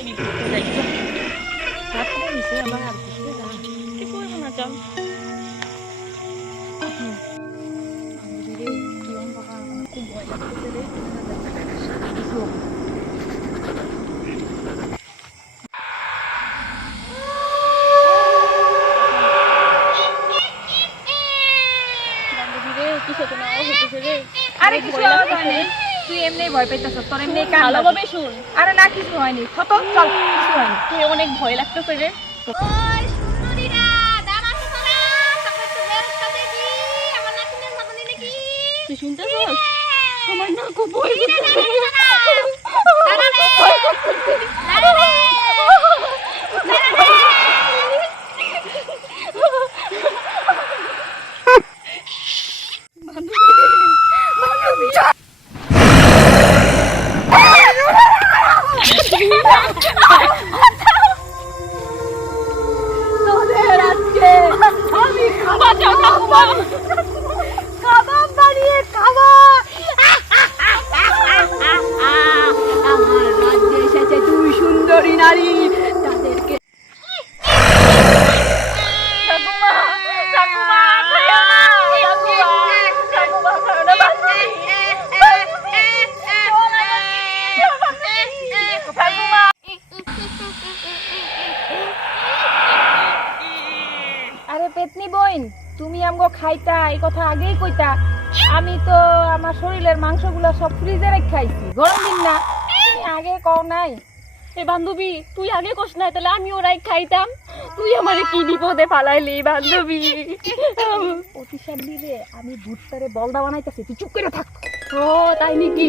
আমি ঘুরতে যাই। রাত্রে হইছে আবার আর ঘুরতে যা। কি করবো না চল। রে কি বাবা খুব ভয় লাগতেছে রে। কিছু হবে না। বান্ধবী রে কিসে কোনো আওয়াজ হইতেছে রে। আরে কিছু আওয়াজ হয়নি, তুই এমনি ভয় পাইতেছস, তোর এমনি কান ভালোভাবে শুন। আরে না কিছু হয়নি, কত চল কিছু হয়নি। তুই অনেক ভয় লাগতেছে রে। ওই সুন্দরীরা দাঁড়া তোরা তারপর একটু বেরটা দেখি আমার নাতিনের মতনই নাকি তুই শুনতেছস? আমার না খুব ভয় দাঁড়া করতেছে। দাঁড়া রে দাঁড়া রে তোদের আজকে আমি বাঁচাও ঠাকুমা। কাবাব বানিয়ে খাওয়া। আমার রাজ্যে এসেছে তুই সুন্দরী নারী, তাদেরকে ঠাকুমা ঠাকুমা খাইও না। ঠাকুমা খাইও না বান্ধবী। ঠাকুমা আরে পেতনি বোন, তুমি আমগো খাইতা এই কথা আগেই কইতা। আমি তো আমার শরীরের মাংসগুলো সব ফ্রিজে রেখে খাইছি, গরম দিন না, তুমি আগে কও নাই। এ বান্ধবী তুই আগে কস না, তাহলে আমি ওরাই খাইতাম। তুই আমারে কি বিপদে ফালাইলি বান্ধবী। অতিশাব দিলে আমি ভুট্টারে বলদা বানাইতেছি, তুই চুপ করে থাক। ও তাই নাকি?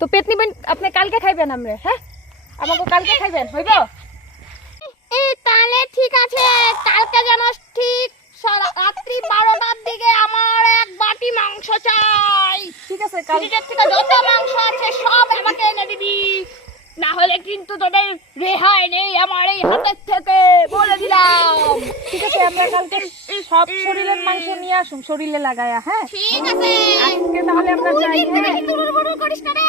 তো পেতনি বোন আপনি কালকে খাইবেন আমরা, হ্যাঁ আমাকে কালকে খাইবেন হইব? তাহলে ঠিক আছে কালকে যেন ঠিক রাত্রি 12টার দিকে আমার এক বাটি মাংস চাই। ঠিক আছে কাল ফ্রিজের থেকে যত মাংস আছে সব আমাকে এনে দিবি, না হলে কিন্তু তোদের রেহাই নেই আমার এই হাতের থেকে, বলে দিলাম। ঠিক আছে আমরা কালকে সব শরীরের মাংস নিয়ে আসুন শরীরে লাগায়া, হ্যাঁ ঠিক আছে আজকে তাহলে আমরা যাই, কিন্তু হ্যাঁ বেশি তুড়ুর বুড়ুর করিস না রে।